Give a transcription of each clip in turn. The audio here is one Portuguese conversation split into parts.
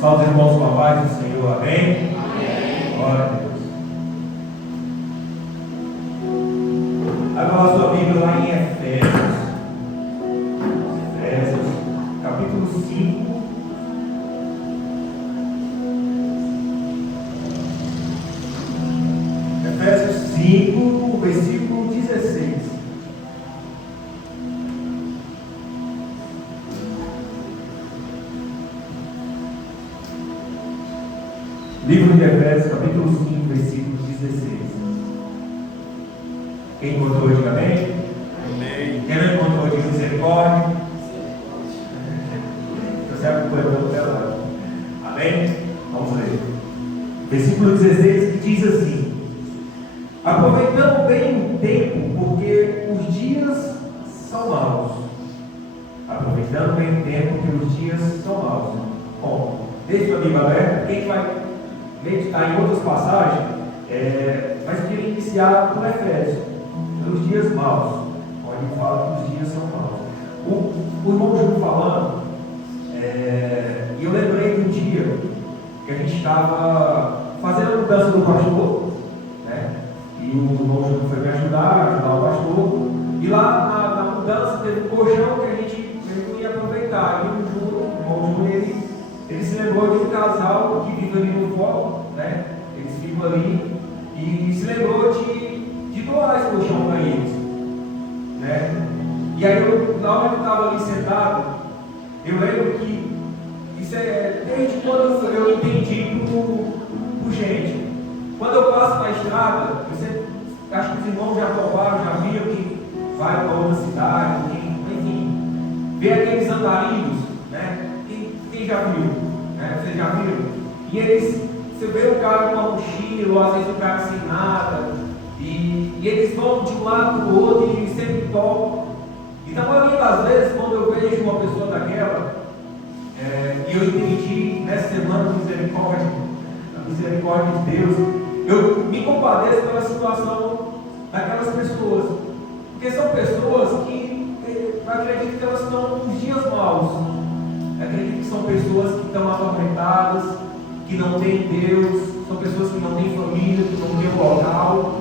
Salve, irmãos, com a paz do Senhor, amém? Amém. Glória a Deus. Abra a sua Bíblia lá em Efésios, capítulo 5. Efésios 5, versículo 16. Livro de Efésios, capítulo 5, versículo 16. Quem encontrou, diga amém? Amém. Quem não encontrou, diga misericórdia. Você acompanhou até lá. Amém? Vamos ler. Versículo 16, que diz assim: aproveitando bem o tempo, porque os dias são maus. Aproveitando bem o tempo, porque os dias são maus. Bom, deixa a Bíblia aberta. Quem vai meditar em outras passagens, mas eu queria iniciar por Efésios, pelos dias maus, onde fala que os dias são maus. O irmão Júlio falando, e eu lembrei de um dia que a gente estava fazendo a mudança do pastor, né? E o irmão Júlio foi me ajudar o pastor, e lá na mudança teve um colchão que a gente não ia aproveitar, e o irmão Júlio, ele se lembrou de um casal que vive ali no foco, né? Eles ficam ali e se lembrou de doar esse colchão para eles, né? E aí, na hora que eu estava ali sentado, eu lembro que isso desde quando eu entendi por gente. Quando eu passo na estrada, acho que os irmãos já provaram, já viram que vai para outra cidade, enfim, vê aqueles andarilhos, né? Quem já viu? Né? Vocês já viram? E você vê o cara com uma mochila, ou às vezes o cara sem nada, e eles vão de um lado para o outro e sempre tocam. E na maioria das vezes, quando eu vejo uma pessoa daquela, e eu entendi nessa semana a misericórdia de Deus, eu me compadeço pela situação daquelas pessoas, porque são pessoas que acredito que elas estão nos dias maus. Acredito que são pessoas que estão atormentadas, que não têm Deus, são pessoas que não têm família, que não têm local,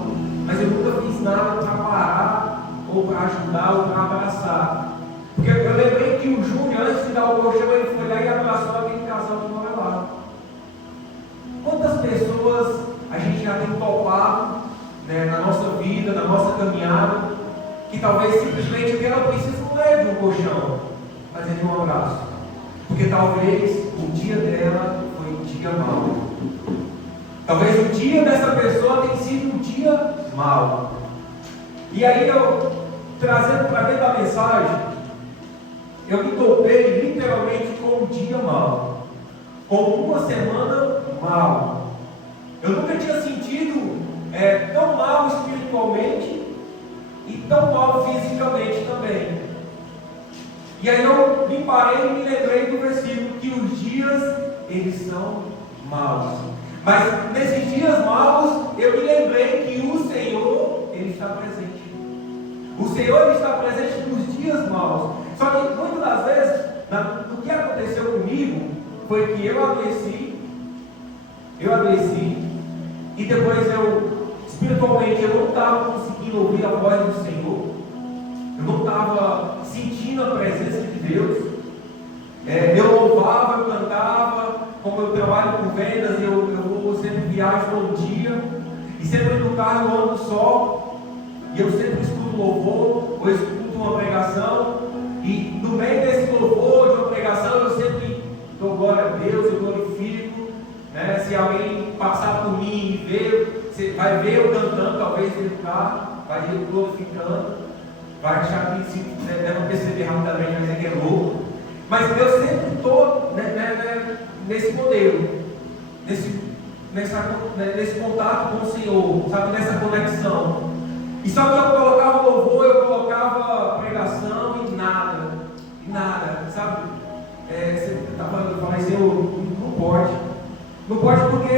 mas eu nunca fiz nada para parar, ou para ajudar, ou para abraçar. Porque eu lembrei que o Júnior, antes de dar o colchão, ele foi lá e abraçou aquele casal que mora lá. Quantas pessoas a gente já tem topado, né, na nossa vida, na nossa caminhada, que talvez simplesmente o que ela precisa não é de um colchão, mas é de um abraço. Porque talvez o dia dela foi um dia mau. Talvez o dia dessa pessoa tenha sido um dia mau. E aí eu, trazendo para dentro da mensagem, eu me topei literalmente com um dia mau. Com uma semana mal. Eu nunca tinha sentido tão mal espiritualmente e tão mal fisicamente também. E aí eu me parei e me lembrei do versículo que os dias, eles são maus. Mas nesses dias maus, eu me lembrei que o Senhor, Ele está presente. O Senhor, Ele está presente nos dias maus. Só que muitas das vezes, o que aconteceu comigo, foi que eu adoeci, e depois espiritualmente, eu não estava conseguindo ouvir a voz do Senhor. Eu não estava sentindo a presença de Deus. Eu louvava, eu cantava. Como eu trabalho com vendas, eu sempre viajo todo dia. E sempre no carro eu ando só. E eu sempre escuto louvor, ou escuto uma pregação. E no meio desse louvor, de uma pregação, eu sempre dou glória a Deus, eu glorifico. Né? Se alguém passar por mim e ver, você vai ver eu cantando, talvez no carro, vai ver eu glorificando. Vai achar que se deve perceber rapidamente, mas é que é louco. Mas eu sempre estou nesse modelo, nesse contato com o Senhor, sabe, nessa conexão. E só que eu colocava louvor, eu colocava pregação e nada, sabe? Você está falando, eu falei assim, não pode porque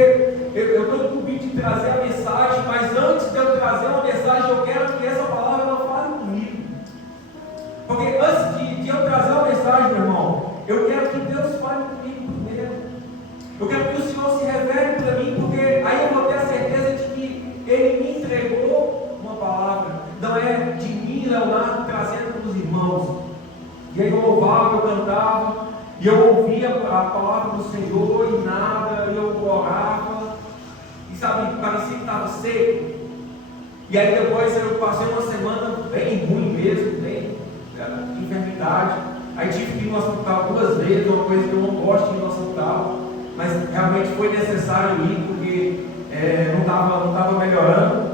eu estou incumbido de trazer a mensagem, mas antes de eu trazer uma mensagem, eu quero que essa palavra não fale comigo. Porque antes de eu trazer uma mensagem, meu irmão, eu quero que Deus fale comigo primeiro. E eu ouvia a palavra do Senhor e nada, e eu orava, e sabe, parecia que estava seco. E aí depois eu passei uma semana bem ruim mesmo, bem enfermidade. Aí tive que ir no hospital 2 vezes, uma coisa que eu não gosto de ir no hospital, mas realmente foi necessário ir, porque não estava melhorando.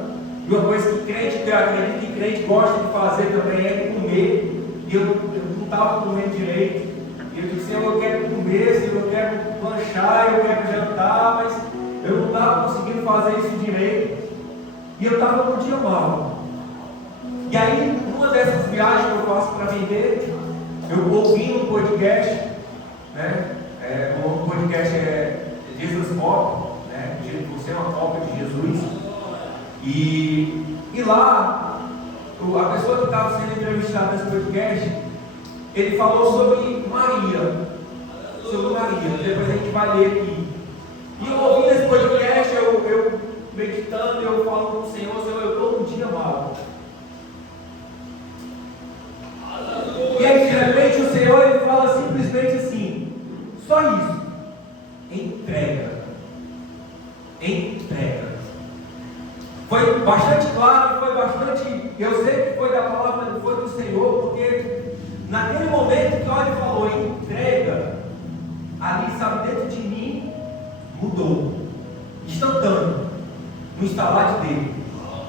E uma coisa que crente, que eu acredito que crente gosta de fazer também é comer. E eu não estava comendo direito. E eu disse, Senhor, eu quero comer, Senhor, eu quero lanchar, eu quero jantar, mas eu não estava conseguindo fazer isso direito. E eu estava num dia mal. E aí, numa dessas viagens que eu faço para vender, eu ouvi um podcast, né? O podcast é Jesus Pop, né? Você é uma cópia de Jesus. E lá, a pessoa que estava sendo entrevistada nesse podcast, ele falou sobre Maria. Depois a gente vai ler aqui. E eu ouvindo esse podcast, eu meditando, eu falo com o Senhor, eu estou num dia mal. E aí, de repente, o Senhor ele fala simplesmente assim: só isso. Entrega. Foi bastante claro, foi bastante. Eu sei que foi da palavra, foi do Senhor, porque naquele momento que ele falou entrega, ali, sabe, dentro de mim, mudou. Instantâneo. No instalar de dedo.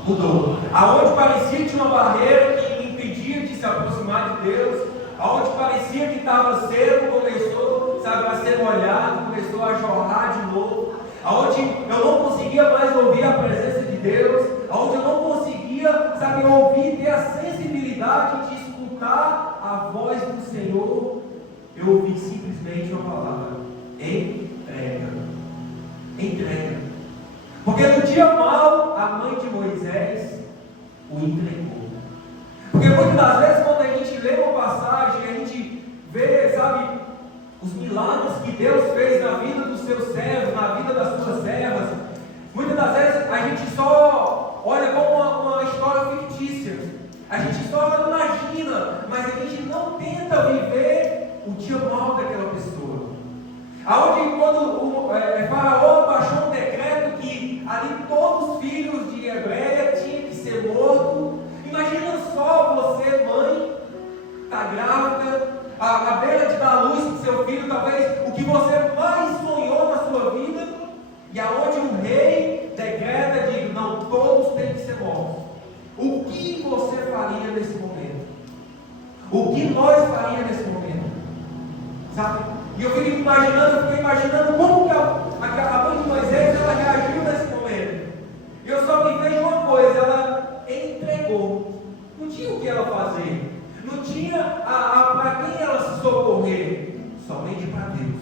Mudou. Aonde parecia que tinha uma barreira que me impedia de se aproximar de Deus, aonde parecia que estava seco, começou, sabe, a ser molhado, começou a jorrar de novo, aonde eu não conseguia mais ouvir a presença de Deus, aonde eu não conseguia, sabe, ouvir, ter a sensibilidade de escutar a voz do Senhor, eu ouvi simplesmente uma palavra: entrega. Porque no dia mau, a mãe de Moisés o entregou. Porque muitas das vezes, quando a gente lê uma passagem, a gente vê, sabe, os milagres que Deus fez na vida dos seus servos, na vida das suas servas, muitas das vezes a gente só olha como uma história fictícia. A gente só imagina, mas a gente não tenta viver o dia mau daquela pessoa. Aonde quando o Faraó baixou um decreto que ali todos os filhos de Hebreia tinham que ser mortos. Imagina só você, mãe, está grávida, à beira de dar luz para o seu filho, talvez o que você mais sonhou na sua vida, e aonde o rei decreta de não, todos têm que ser mortos. O que você faria nesse momento? O que nós faríamos nesse momento? Sabe? E eu fiquei imaginando como que a mãe de Moisés ela reagiu nesse momento. E eu só me vejo uma coisa: ela entregou. Não tinha o que ela fazer, não tinha para quem ela se socorrer, somente para Deus,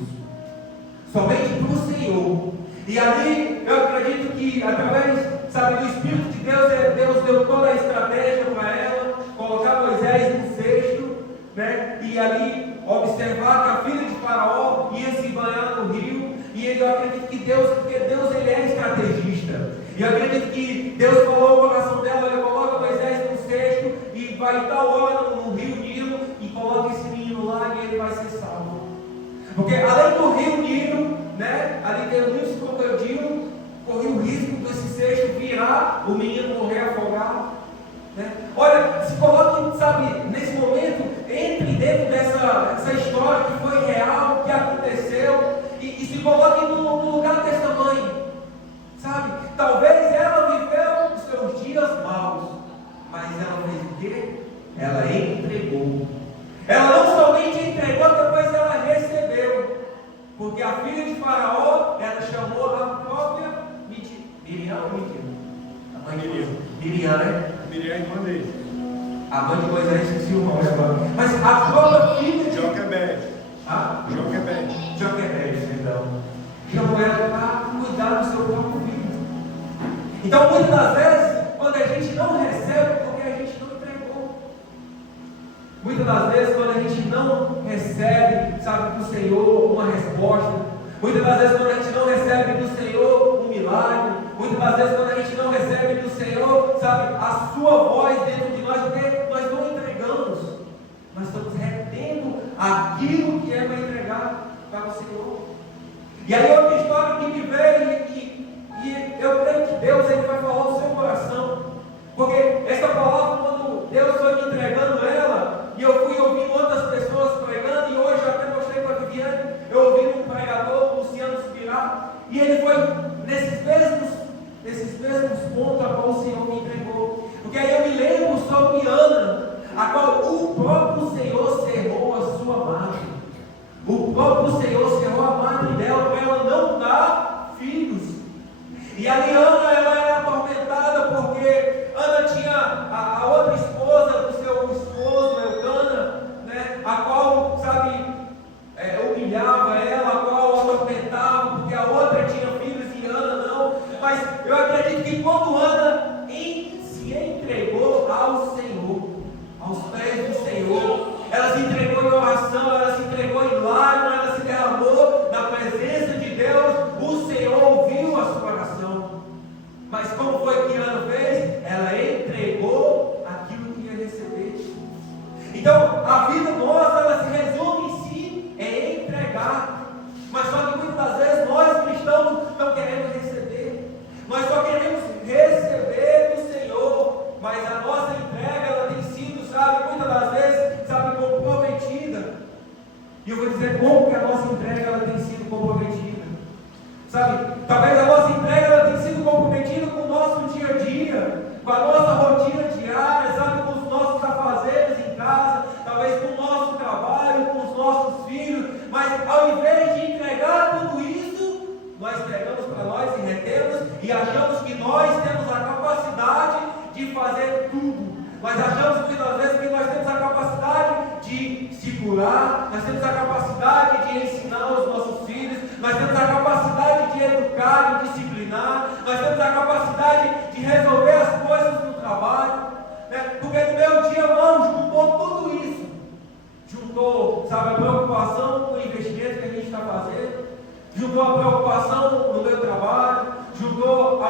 somente para o Senhor. E ali eu acredito que através, sabe, do Espírito de Deus, Deus deu toda a estratégia para ela, colocar Moisés no cesto, né? E ali observar que a filha de Faraó ia se banhar no rio. E eu acredito que porque Deus ele é estrategista. E eu acredito que Deus falou o coração dela: ele coloca Moisés no cesto e vai tal hora no rio Nilo e coloca esse menino lá e ele vai ser salvo. Porque além do rio Nilo, né, ali tem muitos crocodilos, corria o risco desse cesto virar, o menino morrer afogado, né? Olha, se coloque, sabe, nesse momento, entre dentro dessa história que foi real, que aconteceu, e se coloque no lugar dessa mãe, sabe? Talvez ela viveu os seus dias maus, mas ela fez o quê? Ela entregou. Ela não somente entregou, depois ela recebeu. Porque a filha de Faraó, ela chamou a própria Miriam ou Miriam? A mãe de Miriam. Miriam, né? Miriam é irmã dele. A mãe de Moisés, esqueci o nome agora. Mas a própria filha de Joquebede. Joquebede, então. Chamou ela para cuidar do seu próprio filho. Então, muitas das vezes, quando a gente não recebe, porque a gente não entregou. Muitas das vezes, quando a gente não recebe, sabe, do Senhor uma resposta. Muitas das vezes, quando a gente não recebe do Senhor um milagre. Muitas das vezes, quando a gente não recebe do Senhor, sabe, a sua voz dentro de nós, porque nós não entregamos. Nós estamos retendo aquilo que é para entregar entregar para o Senhor. E aí outra história que me veio, e eu creio que Deus ele vai falar ao seu coração, porque essa palavra, quando Deus foi me entregando ela, e eu fui ouvindo outras pessoas pregando, e hoje eu até mostrei para a Viviane, eu ouvi um pregador, Luciano Subirá, e ele foi nesses mesmos pontos a qual o Senhor me entregou. Porque aí eu me lembro sobre Ana, a qual o próprio Senhor cerrou a sua madre. O próprio Senhor cerrou a madre dela para ela não dar filhos. E ali Ana, ela era atormentada porque Ana tinha a outra esposa do seu esposo, Eucana, né, a qual, sabe, humilhava ela, a qual atormentava, porque a outra tinha filhos e Ana não. Mas eu acredito que quando Ana se entregou ao Senhor, aos pés do Senhor, ela se entregou em oração, ela se entregou em lágrimas, ela se derramou na presença de Deus, o Senhor ouviu a sua oração. Mas como foi que Ana fez? Ela entregou aquilo que ia receber. Então, a vida nossa, ela se resume em si, é entregar. Mas só que muitas das vezes nós cristãos não queremos receber. Nós só queremos receber do Senhor. Mas a nossa entrega, ela tem sido, sabe, muitas das vezes, sabe, comprometida. E eu vou dizer como que a nossa entrega, ela tem sido comprometida. Sabe, talvez a nossa entrega, ela tem sido comprometida com o nosso dia a dia, com a nossa rotina diária, sabe, com os nossos afazeres em casa, talvez com o nosso trabalho, com os nossos filhos, mas ao invés de entregar tudo isso, nós pegamos para nós e retemos e achamos que nós temos a capacidade de fazer tudo. Nós achamos muitas vezes que nós temos a capacidade de segurar, nós temos a capacidade de ensinar os nossos filhos, nós temos a capacidade de educar, de disciplinar, nós temos a capacidade de resolver as coisas no trabalho, né? Porque no meu dia, irmão, juntou tudo isso. Juntou, sabe, a preocupação com o investimento que a gente está fazendo, juntou a preocupação no meu trabalho, juntou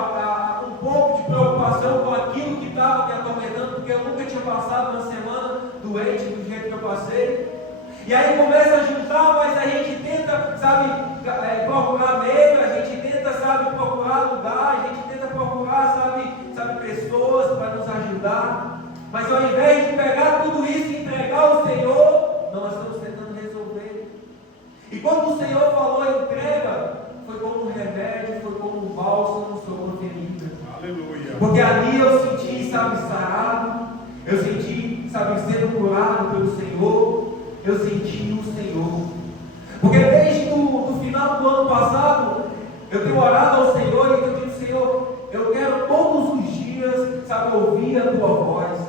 um pouco de preocupação com aquilo que estava me atormentando, porque eu nunca tinha passado uma semana doente do jeito que eu passei. E aí começa a juntar, mas a gente tenta, sabe, procurar meio, a gente tenta, sabe, procurar lugar, a gente tenta procurar, sabe, pessoas para nos ajudar. Mas ao invés de pegar tudo isso e entregar ao Senhor, nós estamos tentando resolver. E quando o Senhor falou entrega, foi como um remédio, foi como um bálsamo sobre uma ferida. Aleluia. Porque ali eu senti, sabe, sarado, eu senti, sabe, sendo curado pelo Senhor, eu senti o Senhor. Porque desde o final do ano passado, eu tenho orado ao Senhor e eu digo, Senhor, eu quero todos os dias, sabe, ouvir a tua voz.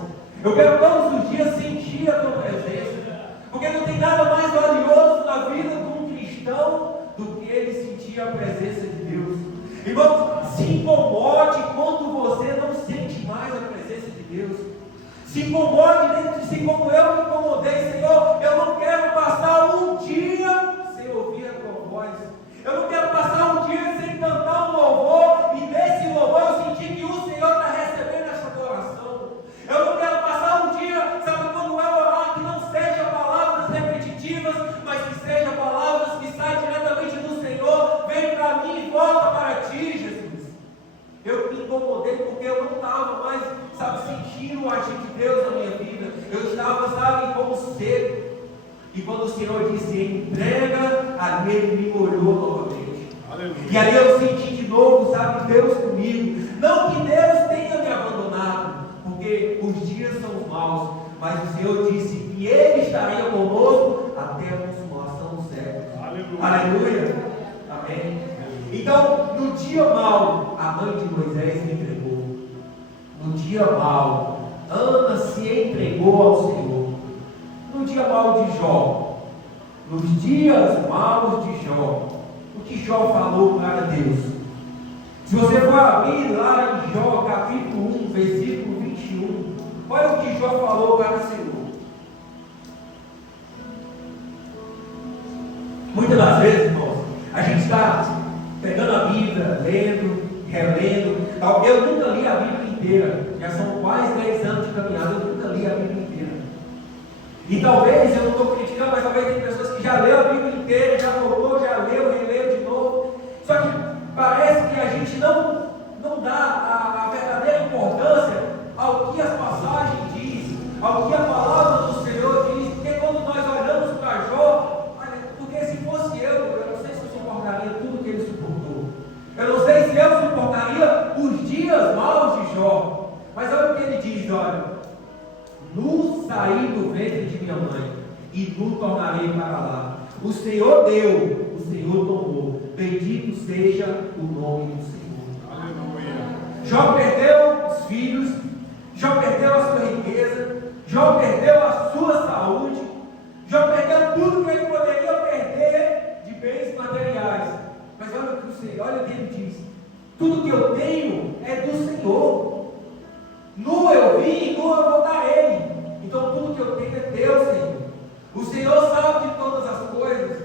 Eu quero todos os dias sentir a tua presença. Porque não tem nada mais valioso na vida de um cristão do que ele sentir a presença de Deus. Irmãos, se incomode quando você não sente mais a presença de Deus. Se incomode dentro de si, como eu me incomodei, Senhor. Eu não quero passar um dia sem ouvir a tua voz. Eu não quero passar um dia sem cantar um louvor e nesse louvor eu sentir que o Senhor está recebendo essa adoração. Eu não quero passar um dia, sabe, quando eu orar, que não seja palavras repetitivas, mas que sejam palavras que saem diretamente do Senhor. Vem para mim e volta para ti, Jesus. Eu me incomodei porque eu não estava mais, sabe, sentindo o agir de Deus na minha vida. Eu estava, sabe, como seco. E quando o Senhor disse entrega, ali Ele me olhou novamente. Aleluia. E aí eu senti de novo, sabe, Deus comigo. Não que Deus tenha me abandonado, porque os dias são maus, mas o Senhor disse que Ele estaria conosco até a consumação dos séculos. Aleluia. Aleluia. Amém. Então, no dia mau, a mãe de Moisés me entregou. No dia mau, Ana se entregou ao Senhor. No dia mau de Jó, nos dias maus de Jó, o que Jó falou para Deus? Se você for abrir lá em Jó, capítulo 1, versículo 21, olha o que Jó falou para o Senhor. Muitas das vezes, irmãos, a gente está pegando a Bíblia, lendo, relendo. Eu nunca li a Bíblia inteira, já são quase 10 anos de caminhada, eu nunca li a Bíblia inteira. E talvez, eu não estou criticando, mas talvez tem pessoas que já leram a Bíblia inteira inteira, já voltou, já leu, releu de novo. Só que parece que a gente não dá a verdadeira importância ao que as passagens diz, ao que a palavra do Senhor diz. Porque quando nós olhamos para Jó, porque se fosse eu não sei se eu suportaria tudo que ele suportou. Eu não sei se eu suportaria os dias maus de Jó. Mas olha o que ele diz, olha: nu saí do ventre de minha mãe, e nu tornarei para lá. O Senhor deu, o Senhor tomou. Bendito seja o nome do Senhor. Aleluia. Jó perdeu os filhos, Jó perdeu a sua riqueza, Jó perdeu a sua saúde, Jó perdeu tudo que ele poderia perder de bens materiais. Mas olha o que o Senhor, olha o que ele diz: tudo que eu tenho é do Senhor. Nu eu vim, nu eu vou dar a Ele. Então tudo que eu tenho é teu, Senhor. O Senhor sabe de todas as coisas.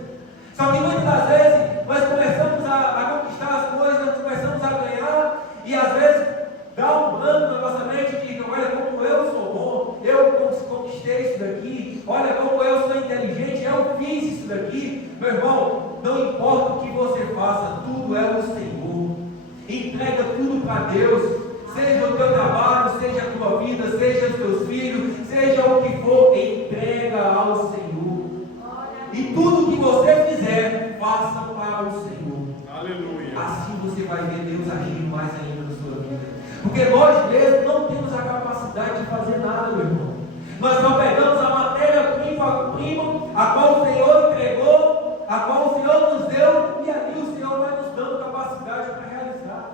Só que muitas das vezes nós começamos a conquistar as coisas, nós começamos a ganhar, e às vezes dá um branco na nossa mente e diz: olha como eu sou bom, eu conquistei isso daqui, olha como eu sou inteligente, eu fiz isso daqui. Meu irmão, não importa o que você faça, tudo é o Senhor. Entrega tudo para Deus. Seja o teu trabalho, seja a tua vida, seja os teus filhos, seja o que for, entrega ao Senhor. E tudo que você fizer, faça para o Senhor. Aleluia. Assim você vai ver Deus agindo mais ainda na sua vida. Porque nós mesmos não temos a capacidade de fazer nada, meu irmão. Nós só pegamos a matéria-prima, a qual o Senhor entregou, a qual o Senhor nos deu, e ali o Senhor vai nos dando capacidade para realizar.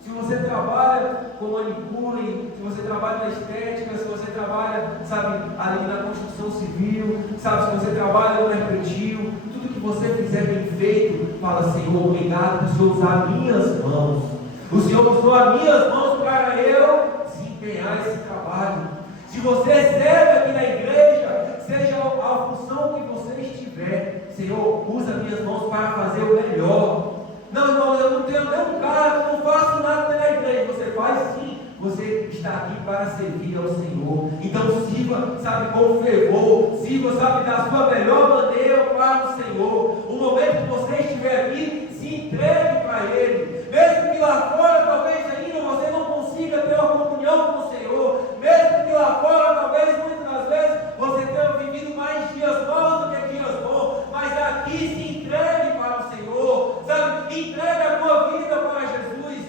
Se você trabalha com manicure, se você trabalha na estética, se você trabalha, sabe, ali na construção civil, sabe, se você trabalha no mercantil, tudo que você fizer bem feito, fala: Senhor, obrigado por o Senhor usar minhas mãos. O Senhor usou as minhas mãos para eu desempenhar esse trabalho. Se você serve aqui na igreja, seja a função que você estiver, Senhor, usa minhas mãos para fazer o melhor. Não, irmão, eu não tenho nenhum cargo, eu não faço nada na igreja. Você faz sim, você está aqui para servir ao Senhor. Então sirva, sabe, com fervor, sirva, sabe, da sua melhor maneira para o Senhor. O momento que você estiver aqui, se entregue para Ele. Mesmo que lá fora, talvez ainda você não consiga ter uma comunhão com o Senhor. Mesmo que lá fora, talvez, muitas das vezes, você tenha vivido mais dias maus do que dias bons. Mas aqui se entregue para o Senhor, sabe? Entregue a tua vida para Jesus.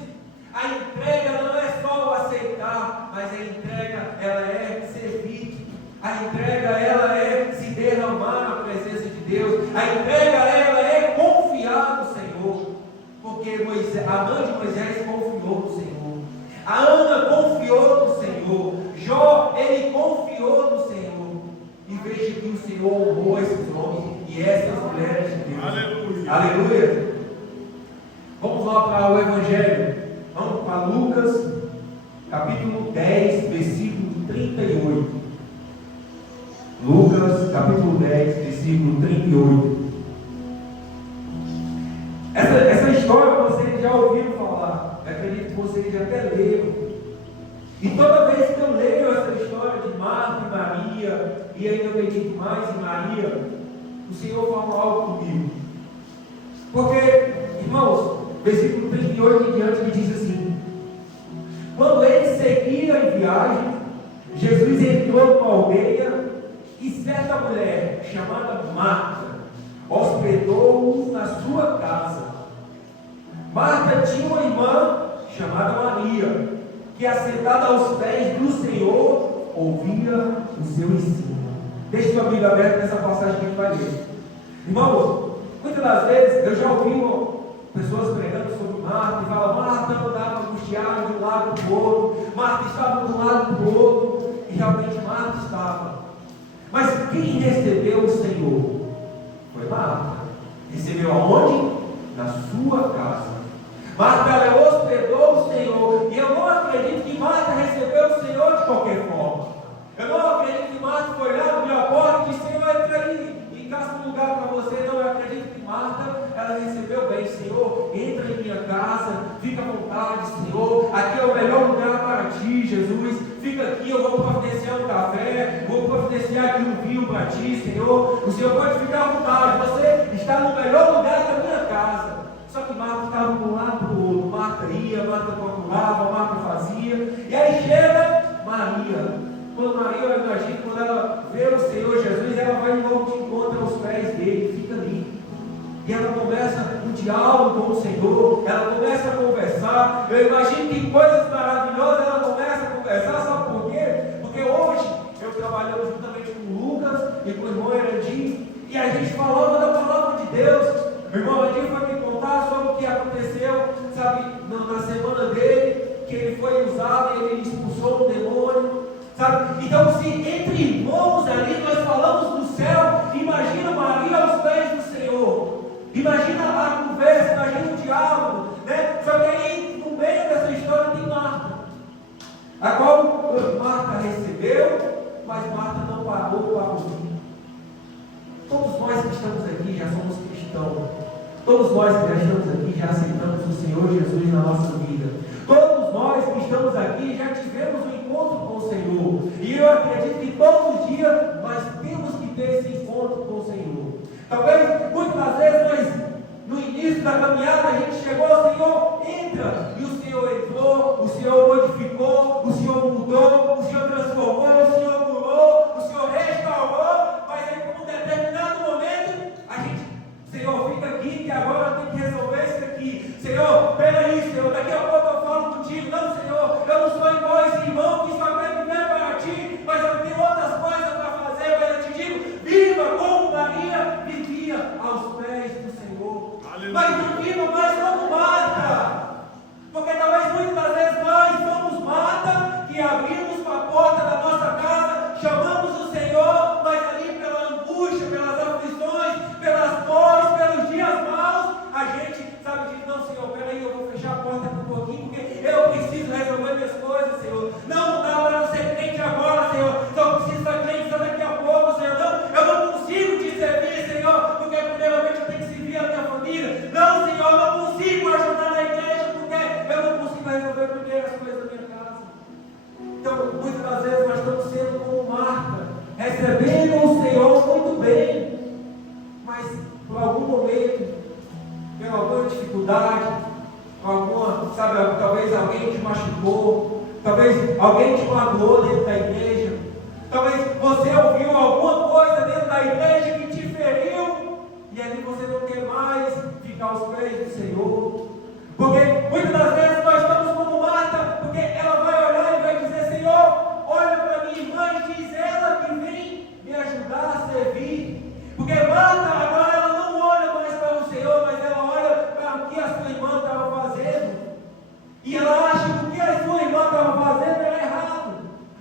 A entrega não é só o aceitar, mas a entrega, ela é servir. A entrega, ela é se derramar na presença de Deus. A entrega, ela é confiar no Senhor. Porque a mãe de Moisés confiou no Senhor. A Ana confiou no Senhor. Jó, ele confiou no Senhor. E veja que o Senhor honrou esses homens e essas mulheres de Deus. Aleluia. Aleluia. Vamos lá para o Evangelho. Vamos para Lucas, capítulo 10, versículo 38. Lucas, capítulo 10, versículo 38. Essa história vocês já ouviram falar. Eu acredito que vocês já até leram. E toda vez que eu leio essa história de Marta e Maria, e ainda eu medito mais em Maria, o Senhor fala algo comigo. Porque, irmãos, versículo 38 em diante, ele diz assim: quando ele seguia em viagem, Jesus entrou numa aldeia, e certa mulher, chamada Marta, hospedou-o na sua casa. Marta tinha uma irmã chamada Maria, que assentada aos pés do Senhor, ouvia o seu ensino. Deixe sua Bíblia aberta nessa passagem que a gente vai ler. Irmãos, muitas das vezes eu já ouvi pessoas pregando sobre Marta e falam: Marta andava angustiada de um lado para o outro, Marta estava de um lado para o outro, e realmente Marta estava. Mas quem recebeu o Senhor foi Marta. Recebeu aonde? Na sua casa. Marta, ela hospedou o Senhor. E eu não acredito que Marta recebeu o Senhor de qualquer forma. Eu não acredito que Marta foi lá, abriu a porta e disse: Senhor, entra aí e caça um lugar para você. Não, eu acredito que Marta, ela recebeu bem: Senhor, entra em minha casa, fica à vontade, Senhor. Aqui é o melhor lugar para ti, Jesus. Fica aqui, eu vou providenciar um café, vou providenciar aqui um vinho para ti, Senhor. O Senhor pode ficar à vontade. Você estar no melhor lugar da minha casa. Só que Marta estava de um lado para o outro. Marta ia, Marta procurava, Marta fazia. E aí chega Maria. Quando Maria, eu imagino, quando ela vê o Senhor Jesus, ela vai logo de encontro aos pés dele, fica ali. E ela começa um diálogo com o Senhor, ela começa a conversar. Eu imagino que coisas maravilhosas ela começa a conversar, sabe por quê? Porque hoje eu trabalhando juntamente com o Lucas e com o irmão Erandim, e a gente falava da palavra de Deus. O irmão Erandim foi me contar sobre o que aconteceu, sabe, na semana dele, que ele foi usado e ele expulsou um demônio. Sabe? Então, se entre irmãos ali nós falamos do céu, imagina Maria aos pés do Senhor, imagina a conversa, imagina o diálogo, né? Só que aí no meio dessa história tem Marta, a qual Marta recebeu, mas Marta não parou para ouvir. Todos nós que estamos aqui já somos cristãos, todos nós que já estamos aqui já aceitamos o Senhor Jesus na nossa vida. Todos nós que estamos aqui já tivemos um encontro com o Senhor. E eu acredito que todos os dias nós temos que ter esse encontro com o Senhor. Talvez, muitas das vezes, nós, no início da caminhada, a gente chegou ao Senhor, entra. E o Senhor entrou, o Senhor modificou, o Senhor mudou, o Senhor transformou, o Senhor curou, o Senhor restaurou. Mas aí, por um determinado momento, a gente, Senhor, fica aqui, que agora tem que resolver isso aqui. Senhor, peraí, Senhor, daqui a pouco eu falo contigo. Não, Senhor, eu não sou igual esse irmão que só quer viver para ti, mas eu tenho outras coisas para fazer. Mas eu te digo, viva como Maria vivia aos pés do Senhor. Aleluia. Mas não viva mais como Marta, porque talvez muitas das vezes nós somos Marta, que abrimos a porta da nossa casa, chamamos o Senhor, mas ali pela angústia, pelas aflições, pelas dores, pelos dias maus, a gente, sabe, diz, não, Senhor, peraí, eu vou fechar a porta aqui um pouquinho, porque eu preciso resolver minhas coisas, Senhor. Não dá para eu ser crente agora, Senhor, só preciso ser crente só daqui a pouco, Senhor. Não, eu não consigo te servir, Senhor, porque primeiramente eu tenho que servir a minha família. Não, Senhor, eu não consigo ajudar na igreja, porque eu não consigo resolver primeiro as coisas da minha casa. Então, muitas das vezes nós estamos sendo como Marta, recebendo o Senhor muito bem, mas por algum momento, por alguma dificuldade, alguma, sabe, talvez alguém te machucou, talvez alguém te magoou dentro da igreja, talvez você ouviu alguma coisa dentro da igreja que te feriu, e ali você não quer mais ficar aos pés do Senhor, porque muitas das vezes nós estamos como Marta, porque ela vai olhar e vai dizer, Senhor, olha para minha irmã e diz ela que vem me ajudar a servir, porque Marta agora ela não olha mais para o Senhor, mas ela olha para o que a sua irmã estava fazendo, e ela acha que o que a sua irmã estava fazendo era errado,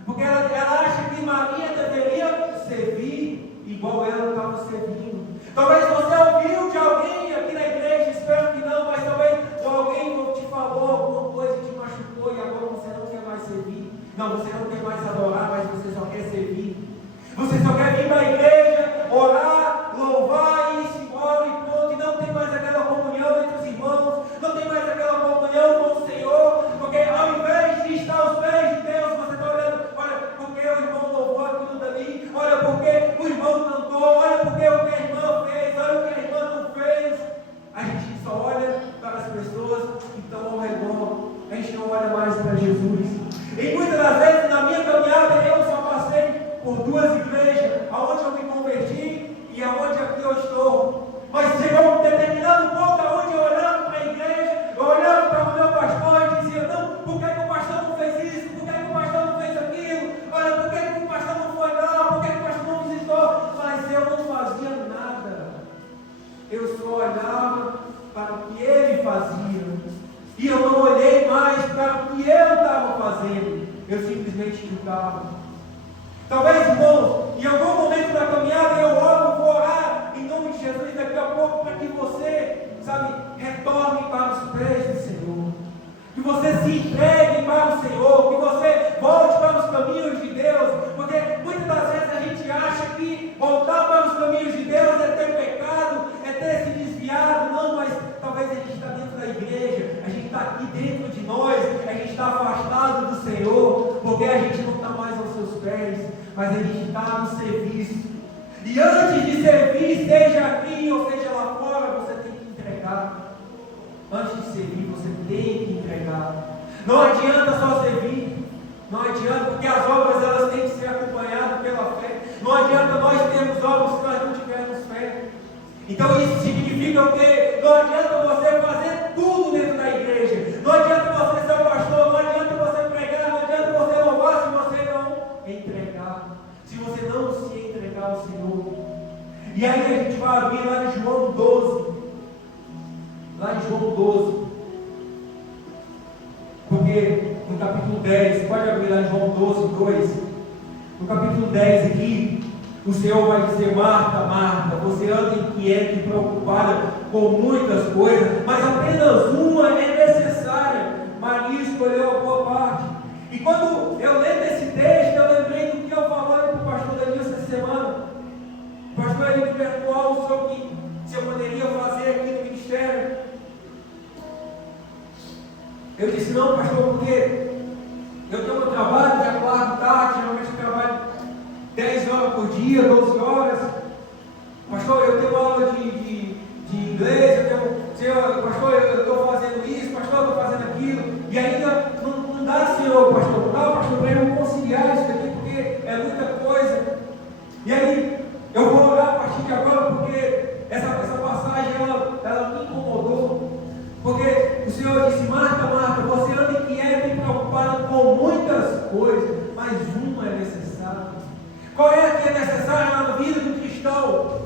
porque ela acha que Maria deveria servir igual ela estava servindo. Talvez você ouviu de alguém aqui na igreja, espero que não, mas talvez alguém te falou alguma coisa, te machucou e agora você não quer mais servir. Não, você não quer mais adorar, mas você só quer servir. Você só quer vir para a igreja, orar, louvar e ir embora e pronto, e não tem mais aquela comunhão entre os irmãos, não tem mais aquela comunhão com o Senhor, porque ao invés de estar aos pés de Deus, você está olhando, olha porque o irmão louvou aquilo dali, olha porque o irmão cantou, olha porque o que a irmã fez, olha o que a irmã não fez. A gente só olha para as pessoas que estão ao redor, a gente não olha mais para Jesus. E muitas das vezes na minha caminhada eu só passei por duas igrejas, aonde eu me converti e aonde aqui eu estou. Mas chegou um determinado ponto aonde eu olhava para a igreja, eu olhava para o meu pastor e dizia, não, por que o pastor não fez isso? Por que o pastor não fez aquilo? Olha, por que o pastor não foi lá? Por que o pastor não visitou? Mas eu não fazia nada. Eu só olhava para o que ele fazia. E eu não olhei mais para o que eu estava fazendo. Eu simplesmente julgava. Talvez, irmão, em algum momento da caminhada eu oro, vou orar em nome de Jesus daqui a pouco para que você, sabe, retorne para os pés do Senhor. Que você se entregue para o Senhor, que você volte para os caminhos de Deus, porque muitas das vezes a gente acha que voltar para os caminhos de Deus é ter pecado, é ter se desviado. Não, mas talvez a gente está dentro da igreja, a gente está aqui dentro de nós, a gente está afastado do Senhor, porque a gente não está mais aos seus pés, mas a gente está no serviço. E antes de servir, seja aqui aqui, ou seja lá fora, você tem que entregar. Antes de servir, você tem que entregar. Não adianta só servir. Não adianta, porque as obras elas têm que ser acompanhadas pela fé. Não adianta nós termos obras se nós não tivermos fé. Então isso significa o quê? Não adianta você fazer tudo dentro da igreja. Não adianta você ser pastor, não adianta você pregar, não adianta você louvar se você não entregar. Se você não se entregar ao Senhor. E aí a gente vai abrir lá em João 12. Lá em João 12. Porque no capítulo 10, pode abrir lá em João 12, 2. No capítulo 10 aqui, o Senhor vai dizer: Marta, Marta, você anda inquieta e preocupada com muitas coisas, mas apenas uma é necessária. Maria escolheu a boa parte. E quando eu lendo esse texto, eu lembrei do que eu falei para o pastor Daniel essa semana. O pastor ele me perguntou algo sobre o que se eu poderia fazer aqui no ministério. Eu disse: não, pastor, porque eu tenho meu trabalho, já acordo tarde, geralmente eu trabalho 10 horas por dia, 12 horas. Pastor, eu tenho aula de inglês, pastor, eu estou fazendo isso, pastor, eu estou fazendo aquilo. E ainda não dá, Senhor, pastor, não dá, pastor, para eu conciliar isso aqui, porque é muita coisa. E aí, eu vou orar a partir de agora, porque essa passagem, ela me incomodou. Porque o Senhor disse: Marta, Marta, você anda inquieta e preocupada com muitas coisas, mas uma é necessária. Qual é a que é necessária na vida do cristão?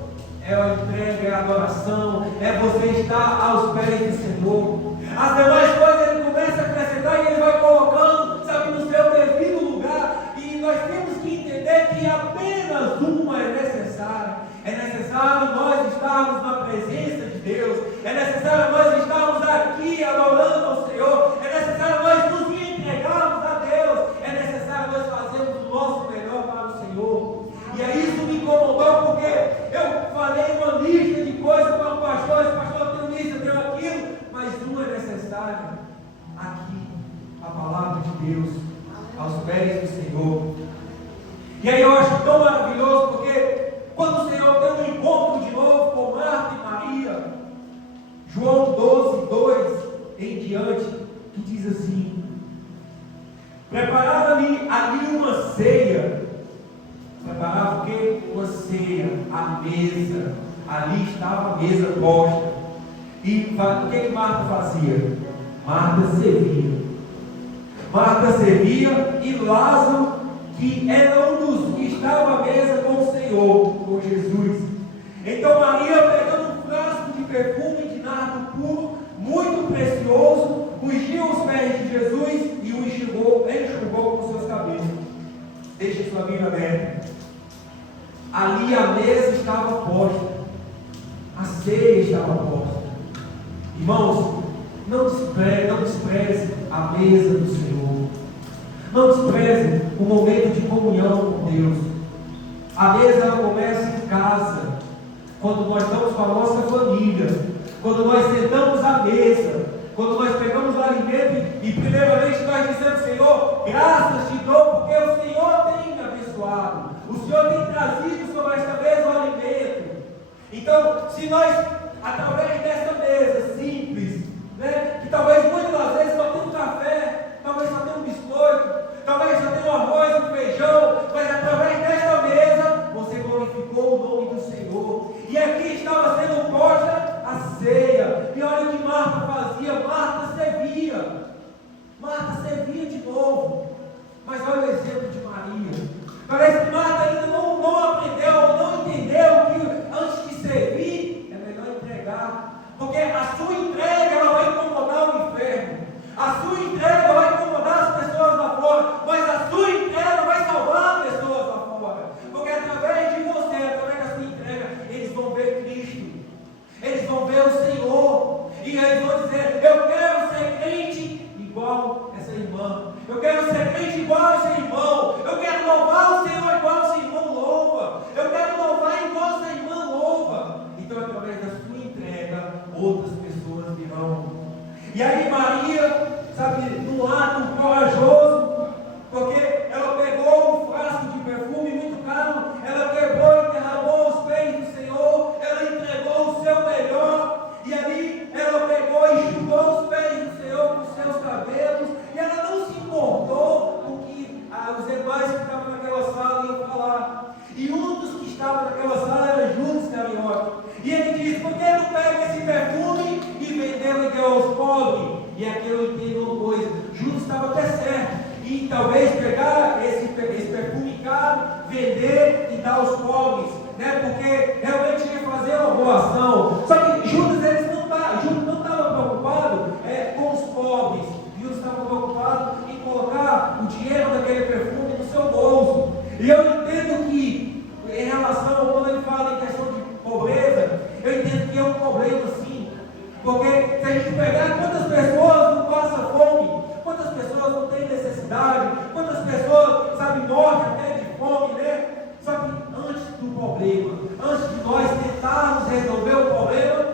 É a entrega, é a adoração, é você estar aos pés do Senhor. As demais coisas ele começa a acrescentar e ele vai colocando, sabe, no seu devido lugar. E nós temos que entender que apenas uma é necessária. É necessário nós estarmos na presença de Deus. É necessário nós estarmos aqui adorando ao Senhor. É necessário nós nos entregarmos a Deus. É necessário nós fazermos o nosso melhor para o Senhor. E aí isso me incomodou, porque eu falei uma lista de coisas para o pastor. Esse pastor tem uma lista, tem aquilo, mas uma é necessária. Aqui, a palavra de Deus, aos pés do Senhor. E aí eu acho tão maravilhoso, porque quando o Senhor tem um encontro de novo com Marta e Maria, João 12, 2 em diante, que diz assim: preparava-lhe ali uma ceia. Preparava o quê? Uma ceia, a mesa. Ali estava a mesa posta. E o que Marta fazia? Marta servia. Marta servia, e Lázaro, que era um dos que estava à mesa com o Senhor, com Jesus. Então Maria, pegando um frasco de perfume de nardo puro, muito precioso, ungiu os pés de Jesus e o enxugou com seus cabelos. Deixe sua Bíblia aberta. Ali a mesa estava posta, a ceia estava posta. Irmãos, não despreze a mesa do Senhor. Não despreze o momento de comunhão com Deus. A mesa ela começa em casa, quando nós estamos com a nossa família, quando nós sentamos à mesa, quando nós pegamos o alimento e primeiramente nós dizemos: Senhor, graças te dou, porque o Senhor tem me abençoado, o Senhor tem trazido sobre esta mesa o alimento. Então, se nós, através dessa mesa simples, né, que talvez muitas das vezes só tem um café, talvez só tenha um biscoito, talvez só tenha um arroz e um feijão, mas através desta mesa você glorificou o nome do Senhor. E aqui estava sendo posta a ceia. E olha o que Marta fazia: Marta servia de novo. Mas olha o exemplo de Maria. Parece que Marta ainda não aprendeu, não entendeu que antes de servir é melhor entregar. Porque a sua entrega ela vai incomodar o inferno. A sua entrega vai incomodar as pessoas lá fora, mas a sua entrega vai salvar pessoas lá fora. Porque através de você, através da sua entrega, eles vão ver Cristo, eles vão ver o Senhor, e eles vão dizer: eu quero ser crente igual essa irmã, eu quero ser crente igual esse irmão, eu quero louvar o Senhor igual esse irmão louva, eu quero louvar igual essa irmã louva. Então, através da sua entrega, outras pessoas virão. E aí Maria, sabe, num ato corajoso, porque ela pegou um frasco de perfume muito caro, ela quebrou e derramou aos pés do Senhor, ela entregou o pobre. E aqui eu entendo uma coisa: Judas estava até certo e talvez pegar esse perfume caro, vender e dar aos pobres, né? Porque realmente ia fazer uma boa ação. Só que Judas não estava preocupado com os pobres. Judas estava preocupado em colocar o dinheiro daquele perfume no seu bolso. E eu entendo que, em relação, quando ele fala em questão de pobreza, eu entendo que é um problema sim. Porque se a gente pegar quantas pessoas não passam fome, quantas pessoas não têm necessidade, quantas pessoas, sabe, morrem até de fome, né? Só que antes do problema, antes de nós tentarmos resolver o problema,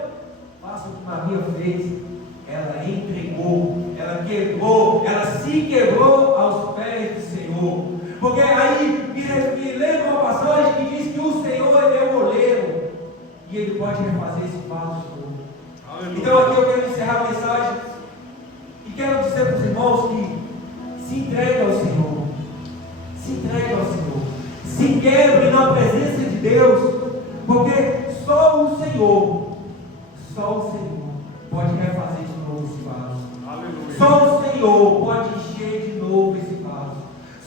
faça o que Maria fez. Ela entregou, ela quebrou, ela se quebrou aos pés do Senhor. Porque aí me lembra uma passagem que diz que o Senhor ele é o oleiro e Ele pode refazer esse vaso todo. Então aqui eu quero encerrar a mensagem e quero dizer para os irmãos que se entregue ao Senhor, se entregue ao Senhor, se quebre na presença de Deus, porque só o Senhor pode refazer de novo esse vaso. Só o Senhor pode encher de novo esse vaso.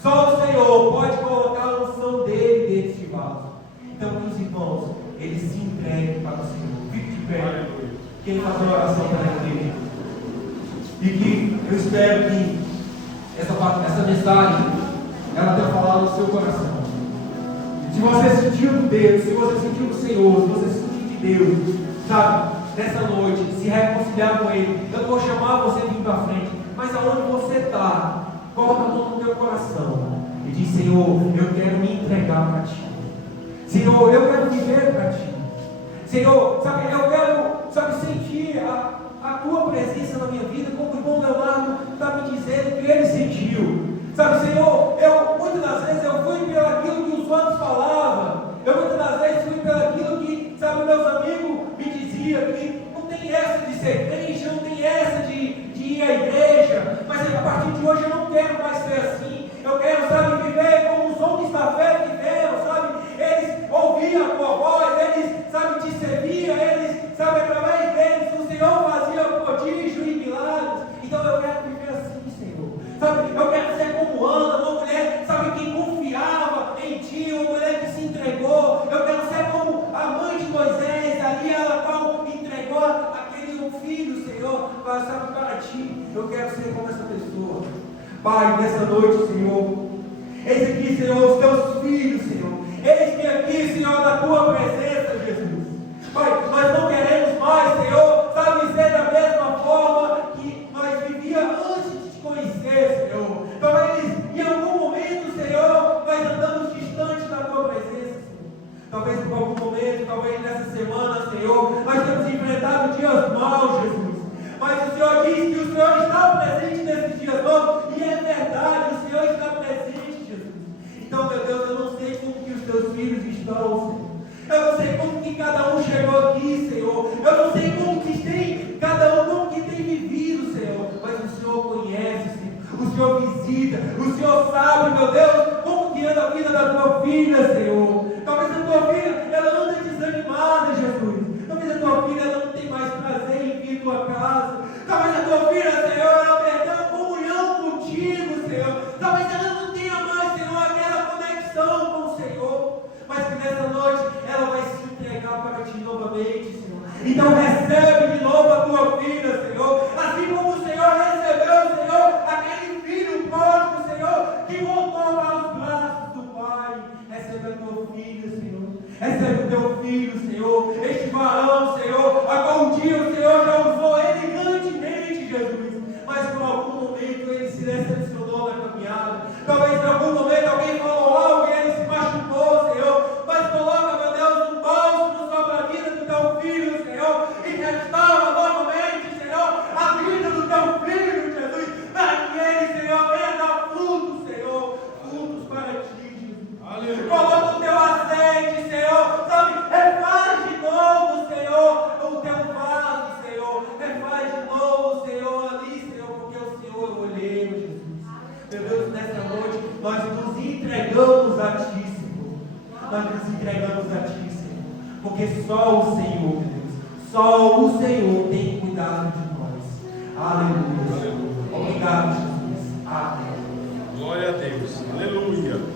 Só o Senhor pode colocar a unção dele dentro de vaso. Então, meus irmãos, eles se entreguem para o Senhor. Fique de pé. Quem faz uma oração para a igreja. E que eu espero que essa mensagem ela tenha falado no seu coração. Se você sentiu Deus, se você sentiu o Senhor, se você sentiu de Deus, sabe, nessa noite, se reconciliar com Ele, eu não vou chamar você a vir para frente, mas aonde você está, coloca a mão no teu coração e diz: Senhor, eu quero me entregar para Ti. Senhor, eu quero viver para Ti. Senhor, sabe, eu quero, sentir a Tua presença na minha vida, como o irmão Leonardo está me dizendo que ele sentiu. Sabe, Senhor, muitas das vezes eu fui pelo aquilo que os outros falavam. Eu muitas das vezes fui pelo aquilo que, sabe, meus amigos me diziam que não tem essa de ser crente, não tem essa de ir à igreja. Mas a partir de hoje eu não quero mais ser assim. Eu quero, sabe, viver como os homens da fé viveram, sabe? Eles ouviam a Tua voz, eles, sabe, te serviam, eles, sabe, através deles o Senhor fazia prodígio e milagres. Então eu quero viver assim, Senhor. Sabe, eu quero ser como Ana, uma mulher, sabe, que confiava em Ti, uma mulher que se entregou. Eu quero ser como a mãe de Moisés, ali ela qual entregou aquele filho, Senhor, para Ti. Eu quero ser como essa pessoa. Pai, nessa noite, Senhor, eis aqui, Senhor, os Teus filhos, Senhor. Eis-me aqui, Senhor, na Tua presença, Jesus. Pai, nós não queremos mais, Senhor, sabe, ser da mesma forma que nós vivíamos antes de Te conhecer, Senhor. Talvez em algum momento, Senhor, nós andamos distante da Tua presença, Senhor. Talvez por algum momento, talvez nessa semana, Senhor, nós temos enfrentado dias maus, Jesus. Mas o Senhor diz que o Senhor está presente nesses dias maus, e é verdade, o Senhor está presente, Jesus. Então, meu Deus, eu não sei como que os Teus filhos estão, Senhor. Eu não sei como que cada um chegou aqui, Senhor. Eu não sei como que tem, cada um como que tem vivido, Senhor. Mas o Senhor conhece, Senhor. O Senhor visita, o Senhor sabe, meu Deus, como que anda a vida da Tua filha, Senhor. Talvez a Tua filha, ela anda desanimada, Jesus. Talvez a Tua filha ela não tem mais prazer em vir à Tua casa. Talvez a Tua filha, Senhor, ela perdeu a comunhão contigo, Senhor. Talvez ela não tenha mais, Senhor, aquela conexão com o Senhor. Mas que nessa noite ela vai se entregar para Ti novamente, Senhor. Então recebe de novo a Tua filha, Senhor. Assim como o Senhor recebeu, Senhor, aquele filho pródigo, Senhor, que voltou para os braços do Pai. Recebe a Tua filha, Senhor. Recebe o Teu filho, Senhor. Este varão, Senhor, a qual um dia o Senhor já usou ele grandemente, Jesus. Mas por algum momento ele se decepcionou na caminhada. Talvez em algum momento alguém falou algo e ele se machucou, Senhor. Mas coloca, meu Deus, um bálsamo sobre a vida do Teu filho, Senhor. E restaura novamente, Senhor, a vida do Teu filho, Jesus. Para que ele, Senhor, venha dar frutos, Senhor. Frutos para Ti, Jesus. Aleluia. Coloca o Teu azeite, Senhor. Sabe, refaz de novo, Senhor, o Teu vaso, Senhor. Refaz de novo, Senhor, ali, Senhor, porque o Senhor é o oleiro, Jesus. Meu Deus, nessa noite nós nos entregamos a Ti, Senhor. Nós nos entregamos a Ti, Senhor. Porque só o Senhor, meu Deus, só o Senhor tem cuidado de nós. Aleluia. Obrigado, Jesus. Amém. Glória a Deus. Aleluia.